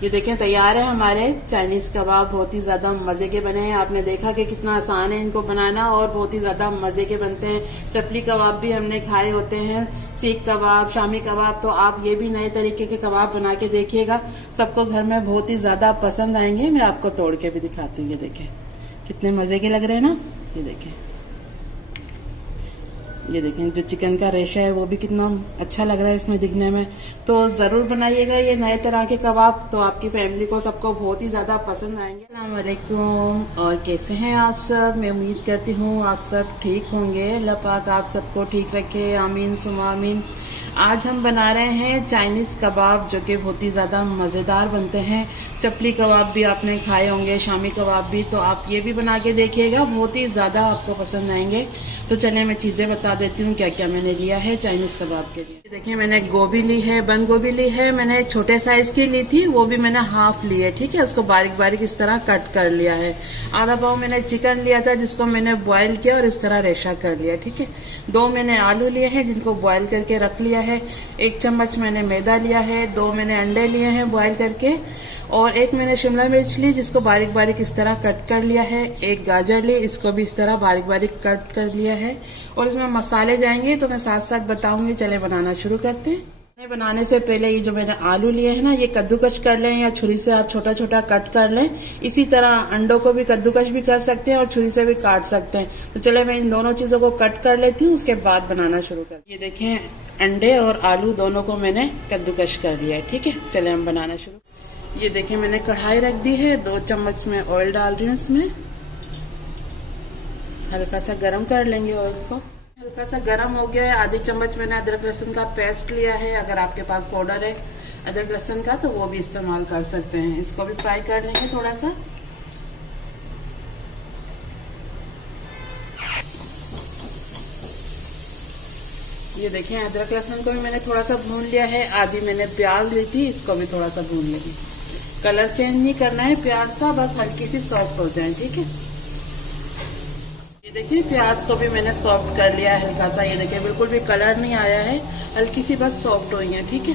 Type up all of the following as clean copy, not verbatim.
ये देखें तैयार है हमारे चाइनीज कबाब। बहुत ही ज्यादा मजे के बने हैं। आपने देखा कि कितना आसान है इनको बनाना और बहुत ही ज्यादा मजे के बनते हैं। चपली कबाब भी हमने खाए होते हैं, सीख कबाब, शामी कबाब। तो आप ये भी नए तरीके के कबाब बना के देखिएगा, सबको घर में बहुत ही ज्यादा पसंद आएंगे। मैं आपको तोड़ के भी दिखाती हूँ। ये देखें कितने मजे के लग रहे हैं ना। ये देखें, ये देखें जो चिकन का रेशा है वो भी कितना अच्छा लग रहा है इसमें दिखने में। तो ज़रूर बनाइएगा ये नए तरह के कबाब, तो आपकी फैमिली को सबको बहुत ही ज़्यादा पसंद आएंगे। अस्सलाम वालेकुम, और कैसे हैं आप सब? मैं उम्मीद करती हूँ आप सब ठीक होंगे। अल्लाह पाक आप सबको ठीक रखे, आमीन सुमा आमीन। आज हम बना रहे हैं चाइनीज़ कबाब, जो कि बहुत ही ज़्यादा मज़ेदार बनते हैं। चपली कबाब भी आपने खाए होंगे, शामी कबाब भी। तो आप ये भी बना के देखिएगा, बहुत ही ज़्यादा आपको पसंद आएंगे। तो चलिए मैं चीज़ें बता देती हूँ क्या क्या मैंने लिया है चाइनीज़ कबाब के लिए। देखिए मैंने गोभी ली है, बंद गोभी ली है। मैंने एक छोटे साइज़ की ली थी, वो भी मैंने हाफ ली है। ठीक है, उसको बारीक बारीक इस तरह कट कर लिया है। आधा पाव मैंने चिकन लिया था, जिसको मैंने बॉयल किया और इस तरह रेशा कर लिया। ठीक है, 2 मैंने आलू लिए हैं, जिनको बॉयल करके रख लिया है। 1 चम्मच मैंने मैदा लिया है। 2 मैंने अंडे लिए हैं बॉयल करके, और 1 मैंने शिमला मिर्च ली, जिसको बारीक बारीक इस तरह कट कर लिया है। 1 गाजर ली, इसको भी इस तरह बारीक बारीक कट कर लिया है। और इसमें मसाले जाएंगे तो मैं साथ साथ बताऊंगी। चले बनाना शुरू करते हैं। बनाने से पहले ये जो मैंने आलू लिए हैं ना, ये कद्दूकश कर लें या छुरी से आप छोटा छोटा कट कर लें। इसी तरह अंडों को भी कद्दूकश भी कर सकते हैं और छुरी से भी काट सकते हैं। तो चले मैं इन दोनों चीजों को कट कर लेती हूँ, उसके बाद बनाना शुरू कर। ये देखें अंडे और आलू दोनों को मैंने कद्दूकश कर लिया है। ठीक है, चले हम बनाना शुरू। ये देखें मैंने कढ़ाई रख दी है, 2 चम्मच में ऑयल डाल रही हूँ। इसमें हल्का सा गरम कर लेंगे ऑयल को। हल्का सा गरम हो गया है। आधी चम्मच मैंने अदरक लहसुन का पेस्ट लिया है। अगर आपके पास पाउडर है अदरक लहसुन का तो वो भी इस्तेमाल कर सकते हैं। इसको भी फ्राई कर लेंगे थोड़ा सा। ये देखें अदरक लहसुन को भी मैंने थोड़ा सा भून लिया है। आधी मैंने प्याज ली थी, इसको भी थोड़ा सा भून लेंगे। कलर चेंज नहीं करना है प्याज का, बस हल्की सी सॉफ्ट हो जाए। ठीक है, ये देखिए प्याज को भी मैंने सॉफ्ट कर लिया है हल्का सा। ये देखिए बिल्कुल भी कलर नहीं आया है, हल्की सी बस सॉफ्ट हुई है। ठीक है,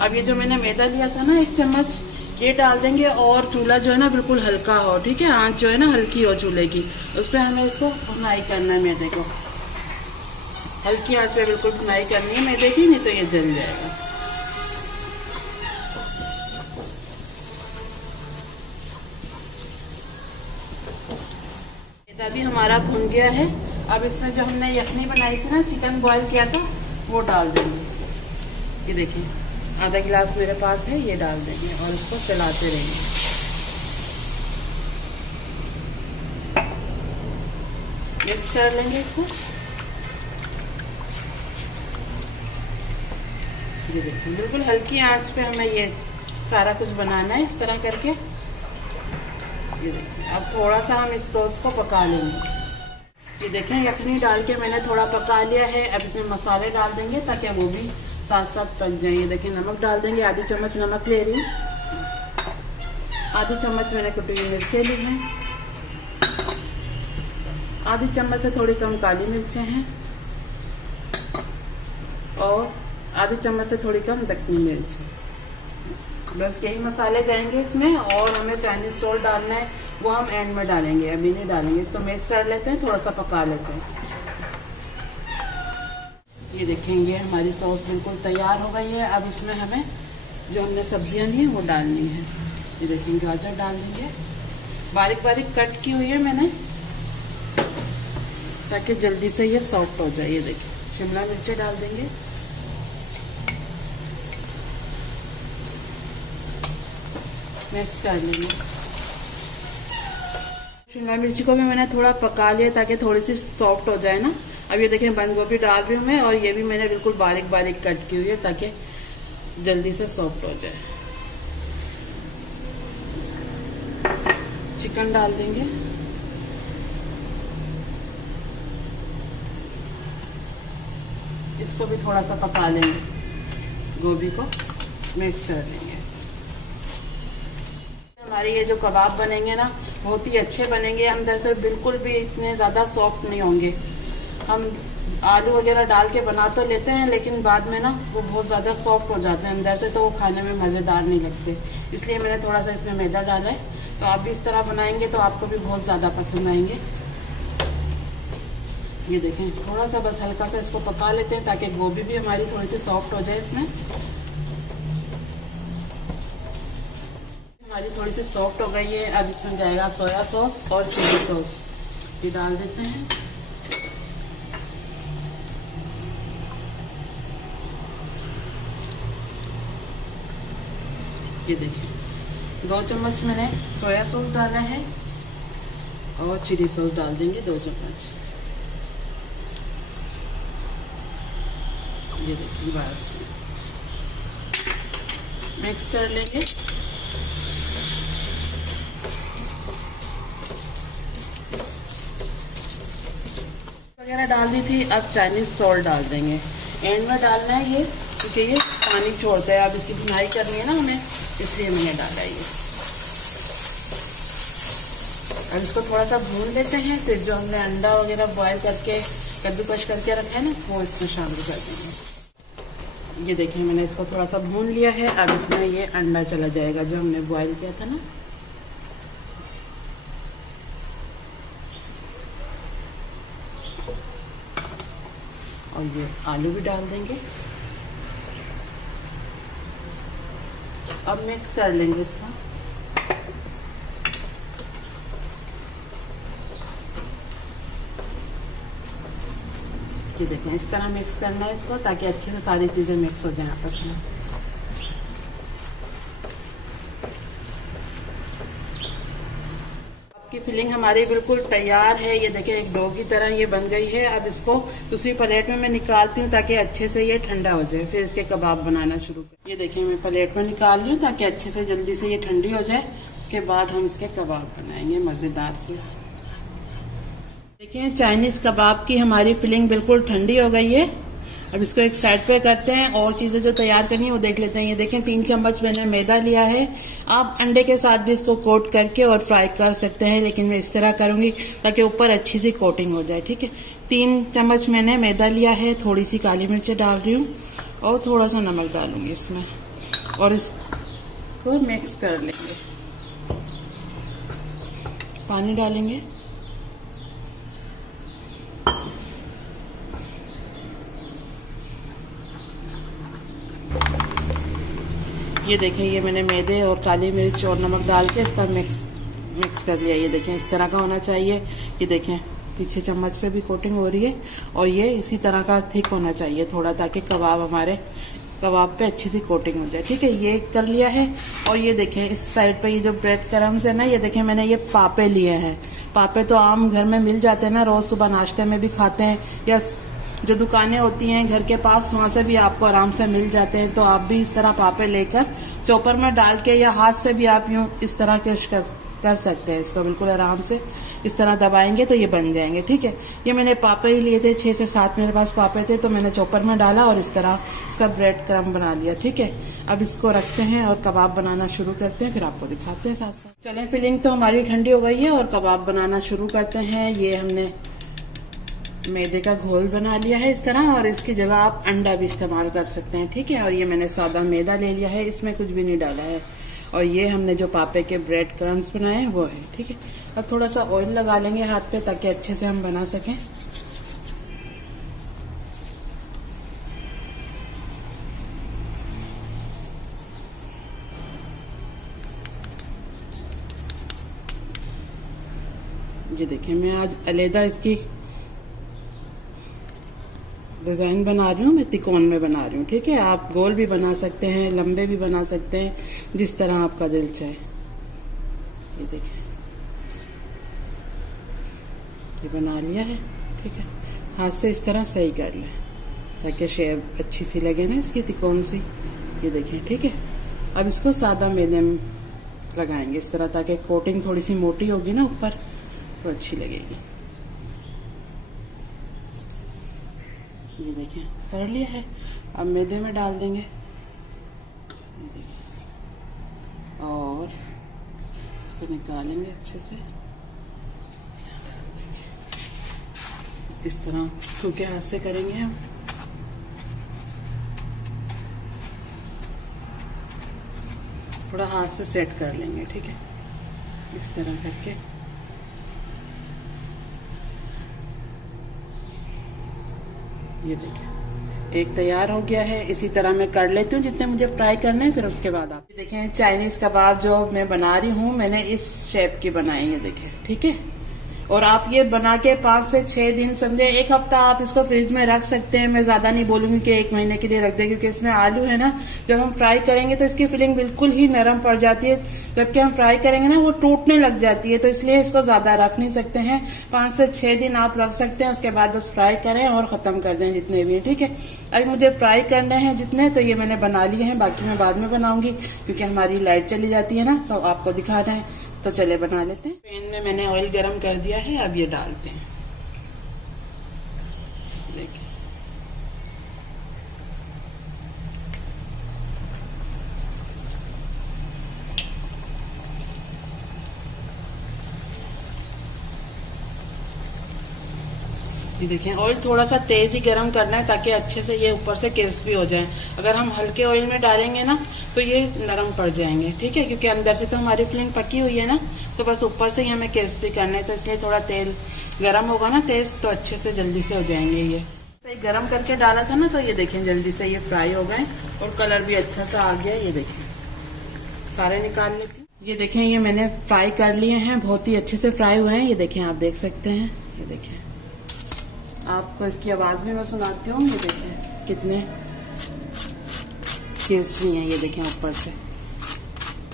अब ये जो मैंने मैदा लिया था ना 1 चम्मच, ये डाल देंगे। और चूल्हा जो है ना बिल्कुल हल्का हो। ठीक है, आंच जो है ना हल्की हो चूल्हे की, उस पर हमें इसको भुनाई करना है। मैदे को हल्की आंच पे बिल्कुल भुनाई करनी है मैदे की, नहीं तो ये जल जाएगा। मैदा भी हमारा भुन गया है। अब इसमें जो हमने यखनी बनाई थी ना, चिकन बॉईल किया था, वो डाल देंगे। ये देखिए आधा गिलास मेरे पास है, ये डाल देंगे और इसको चलाते रहेंगे। मिक्स कर लेंगे इसको। ये देखिए बिल्कुल हल्की आंच पे हमें ये सारा कुछ बनाना है, इस तरह करके। ये देखिए अब थोड़ा सा हम इस सॉस को पका लेंगे। ये देखें यखनी डाल के मैंने थोड़ा पका लिया है। अब इसमें मसाले डाल देंगे ताकि वो भी साथ साथ पक जाए। ये देखिए नमक डाल देंगे, आधी चम्मच नमक ले रही हूँ। आधी चम्मच मैंने कुटी हुई मिर्चें ली हैं। आधी चम्मच से थोड़ी कम काली मिर्चें हैं, और आधी चम्मच से थोड़ी कम दक्खनी मिर्च। बस यही मसाले जाएंगे इसमें। और हमें चाइनीज सॉल्ट डालना है, वो हम एंड में डालेंगे, अभी नहीं डालेंगे। इसको मिक्स कर लेते हैं, थोड़ा सा पका लेते हैं। ये देखेंगे हमारी सॉस बिल्कुल तैयार हो गई है। अब इसमें हमें जो हमने सब्जियां ली हैं वो डालनी है। ये देखेंगे गाजर डाल देंगे, बारीक बारीक कट की हुई है मैंने, ताकि जल्दी से ये सॉफ्ट हो जाए। ये देखिए शिमला मिर्ची डाल देंगे। मिक्स कर लेंगे। शिमला मिर्ची को भी मैंने थोड़ा पका लिया ताकि थोड़ी सी सॉफ्ट हो जाए ना। अब ये देखें बंद गोभी डाल रही हूँ मैं, और ये भी मैंने बिल्कुल बारीक बारीक कट की हुई है ताकि जल्दी से सॉफ्ट हो जाए। चिकन डाल देंगे। इसको भी थोड़ा सा पका लेंगे, गोभी को मिक्स कर लेंगे। हमारे ये जो कबाब बनेंगे ना बहुत ही अच्छे बनेंगे, अंदर से बिल्कुल भी इतने ज़्यादा सॉफ्ट नहीं होंगे। हम आलू वगैरह डाल के बना तो लेते हैं, लेकिन बाद में ना वो बहुत ज़्यादा सॉफ्ट हो जाते हैं अंदर से, तो वो खाने में मज़ेदार नहीं लगते। इसलिए मैंने थोड़ा सा इसमें मैदा डाला है। तो आप भी इस तरह बनाएंगे तो आपको भी बहुत ज़्यादा पसंद आएंगे। ये देखें, थोड़ा सा बस हल्का सा इसको पका लेते हैं ताकि गोभी भी हमारी थोड़ी सी सॉफ्ट हो जाए। इसमें हमारी थोड़ी सी सॉफ्ट हो गई है। अब इसमें जाएगा सोया सॉस और चिली सॉस, ये डाल देते हैं। ये देखिए 2 चम्मच मैंने सोया सॉस डाला है और चिली सॉस डाल देंगे 2 चम्मच। ये देखिए, बस मिक्स कर लेंगे। वगैरह डाल दी थी, अब चाइनीज सॉल्ट डाल देंगे। एंड में डालना है ये, क्योंकि ये पानी छोड़ता है। अब इसकी भुनाई करनी है ना हमें, इसलिए मैंने डाला है ये। अब इसको थोड़ा सा भून लेते हैं, फिर जो हमने अंडा वगैरह बॉयल करके कद्दूकश करके रखा है ना, वो इसमें शामिल कर देंगे। ये देखिए, मैंने इसको थोड़ा सा भून लिया है। अब इसमें ये अंडा चला जाएगा जो हमने बॉयल किया था ना। और ये आलू भी डाल देंगे। अब मिक्स कर लेंगे इसका। ये देखें, इस तरह मिक्स करना है इसको ताकि अच्छे से सारी चीज़ें मिक्स हो जाएं आपस में। आपकी फिलिंग हमारी बिल्कुल तैयार है। ये देखिए, एक डो की तरह ये बन गई है। अब इसको दूसरी प्लेट में मैं निकालती हूँ ताकि अच्छे से ये ठंडा हो जाए, फिर इसके कबाब बनाना शुरू कर। ये देखिए, मैं प्लेट में निकाल रही हूँ ताकि अच्छे से जल्दी से ये ठंडी हो जाए। उसके बाद हम इसके कबाब बनाएंगे मज़ेदार से। देखिए, चाइनीज़ कबाब की हमारी फिलिंग बिल्कुल ठंडी हो गई है। अब इसको एक साइड पे करते हैं और चीज़ें जो तैयार करनी है वो देख लेते हैं। ये देखें, 3 चम्मच मैंने मैदा लिया है। आप अंडे के साथ भी इसको कोट करके और फ्राई कर सकते हैं, लेकिन मैं इस तरह करूंगी ताकि ऊपर अच्छी सी कोटिंग हो जाए। ठीक है, 3 चम्मच मैंने मैदा लिया है। थोड़ी सी काली मिर्च डाल रही हूँ और थोड़ा सा नमक डालूंगी इसमें, और इसको मिक्स कर लेंगे। पानी डालेंगे। ये देखें, ये मैंने मैदे और काली मिर्च और नमक डाल के इसका मिक्स कर लिया। ये देखें, इस तरह का होना चाहिए। ये देखें, पीछे चम्मच पे भी कोटिंग हो रही है, और ये इसी तरह का थिक होना चाहिए थोड़ा, ताकि हमारे कबाब पे अच्छी सी कोटिंग हो जाए। ठीक है, ये कर लिया है। और ये देखें, इस साइड पे ये जो ब्रेड क्रम्स है ना, ये देखें मैंने ये पापे लिए हैं। पापे तो आम घर में मिल जाते हैं ना, रोज़ सुबह नाश्ते में भी खाते हैं, या जो दुकानें होती हैं घर के पास, वहाँ से भी आपको आराम से मिल जाते हैं। तो आप भी इस तरह पापे लेकर चॉपर में डाल के या हाथ से भी आप यूँ इस तरह क्रश कर सकते हैं। इसको बिल्कुल आराम से इस तरह दबाएंगे तो ये बन जाएंगे। ठीक है, ये मैंने पापे ही लिए थे, 6 से 7 मेरे पास पापे थे, तो मैंने चॉपर में डाला और इस तरह इसका ब्रेड क्रम्ब बना लिया। ठीक है, अब इसको रखते हैं और कबाब बनाना शुरू करते हैं, फिर आपको दिखाते हैं साथ साथ। चलें, फिलिंग तो हमारी ठंडी हो गई है और कबाब बनाना शुरू करते हैं। ये हमने मैदे का घोल बना लिया है इस तरह, और इसकी जगह आप अंडा भी इस्तेमाल कर सकते हैं। ठीक है, और ये मैंने सादा मैदा ले लिया है, इसमें कुछ भी नहीं डाला है। और ये हमने जो पापे के ब्रेड क्रम्स बनाए हैं वो है। ठीक है, अब थोड़ा सा ऑयल लगा लेंगे हाथ पे ताकि अच्छे से हम बना सकें। ये देखिए, मैं आज अलहदा इसकी डिज़ाइन बना रही हूँ, मैं तिकोन में बना रही हूँ। ठीक है, आप गोल भी बना सकते हैं, लंबे भी बना सकते हैं, जिस तरह आपका दिल चाहे। ये देखिए, ये बना लिया है। ठीक है, हाथ से इस तरह सही कर लें ताकि शेप अच्छी सी लगे ना इसकी, तिकोन सी। ये देखिए, ठीक है, अब इसको सादा मैदे में लगाएंगे इस तरह, ताकि कोटिंग थोड़ी सी मोटी होगी ना ऊपर, तो अच्छी लगेगी। ये देखिए, कर लिया है। अब मैदे में डाल देंगे। ये देखिए, और इसको निकालेंगे अच्छे से, डाल देंगे। इस तरह सूखे हाथ से करेंगे हम। थोड़ा हाथ से सेट कर लेंगे, ठीक है, इस तरह करके। ये देखिए एक तैयार हो गया है। इसी तरह मैं कर लेती हूँ जितने मुझे फ्राई करने हैं, फिर उसके बाद आप देखें। चाइनीज कबाब जो मैं बना रही हूँ, मैंने इस शेप की बनाई है, देखें, ठीक है। और आप ये बना के 5 से 6 दिन, समझे 1 हफ्ता आप इसको फ्रिज में रख सकते हैं। मैं ज्यादा नहीं बोलूंगी कि 1 महीने के लिए रख दें, क्योंकि इसमें आलू है ना, जब हम फ्राई करेंगे तो इसकी फिलिंग बिल्कुल ही नरम पड़ जाती है, जबकि हम फ्राई करेंगे ना वो टूटने लग जाती है, तो इसलिए इसको ज्यादा रख नहीं सकते हैं। 5 से 6 दिन आप रख सकते हैं, उसके बाद बस फ्राई करें और खत्म कर दें जितने भी, ठीक है। अभी मुझे फ्राई करने हैं जितने, तो ये मैंने बना लिए हैं, बाकी मैं बाद में बनाऊंगी क्योंकि हमारी लाइट चली जाती है ना, तो आपको दिखाना है। तो चले बना लेते हैं। पैन में मैंने ऑयल गरम कर दिया है, अब ये डालते हैं, देखिए। ये देखें, ऑयल थोड़ा सा तेज ही गरम करना है ताकि अच्छे से ये ऊपर से क्रिस्पी हो जाए। अगर हम हल्के ऑयल में डालेंगे ना तो ये नरम पड़ जाएंगे, ठीक है, क्योंकि अंदर से तो हमारी फिलिंग पकी हुई है ना, तो बस ऊपर से ही हमें क्रिस्पी करना है। तो इसलिए थोड़ा तेल गरम होगा ना तेज, तो अच्छे से जल्दी से हो जाएंगे। ये सही गरम करके डाला था ना, तो ये देखें जल्दी से ये फ्राई हो गए और कलर भी अच्छा सा आ गया। ये देखें, सारे निकाल लेते हैं। ये देखें, ये मैंने फ्राई कर लिए हैं, बहुत ही अच्छे से फ्राई हुए हैं। ये देखें, आप देख सकते हैं। ये देखें, आपको इसकी आवाज़ भी मैं सुनाती हूँ। ये देखें कितने क्रिस्पी हैं, ये देखें ऊपर से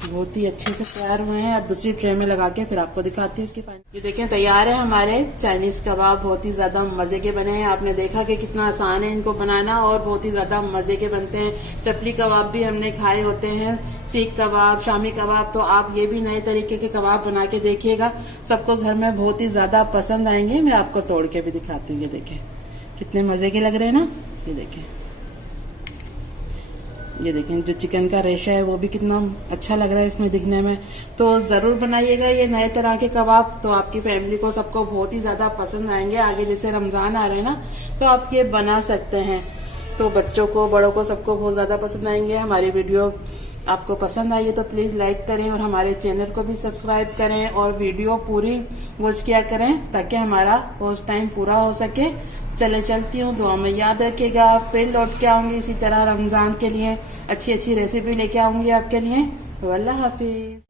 बहुत ही अच्छे से तैयार हुए हैं। अब दूसरी ट्रे में लगा के फिर आपको दिखाती हूँ इसकी फाइनल। ये देखें, तैयार है हमारे चाइनीज कबाब। बहुत ही ज्यादा मजे के बने हैं। आपने देखा कि कितना आसान है इनको बनाना और बहुत ही ज्यादा मजे के बनते हैं। चपली कबाब भी हमने खाए होते हैं, सीख कबाब, शामी कबाब, तो आप ये भी नए तरीके के कबाब बना के देखिएगा, सबको घर में बहुत ही ज्यादा पसंद आएंगे। मैं आपको तोड़ के भी दिखाती हूँ। ये देखें कितने मजे के लग रहे हैं ना। ये देखें, ये देखें जो चिकन का रेशा है वो भी कितना अच्छा लग रहा है इसमें दिखने में। तो ज़रूर बनाइएगा ये नए तरह के कबाब, तो आपकी फैमिली को सबको बहुत ही ज़्यादा पसंद आएंगे। आगे जैसे रमज़ान आ रहे हैं ना, तो आप ये बना सकते हैं, तो बच्चों को, बड़ों को, सबको बहुत ज़्यादा पसंद आएंगे। हमारी वीडियो आपको पसंद आई है तो प्लीज़ लाइक करें और हमारे चैनल को भी सब्सक्राइब करें और वीडियो पूरी वॉच किया करें ताकि हमारा वॉच टाइम पूरा हो सके। चलती हूँ, दुआ में याद रखिएगा। फिर लौट के आऊँगी इसी तरह रमज़ान के लिए अच्छी अच्छी रेसिपी लेके आऊँगी आपके लिए। अल्लाह हाफिज़।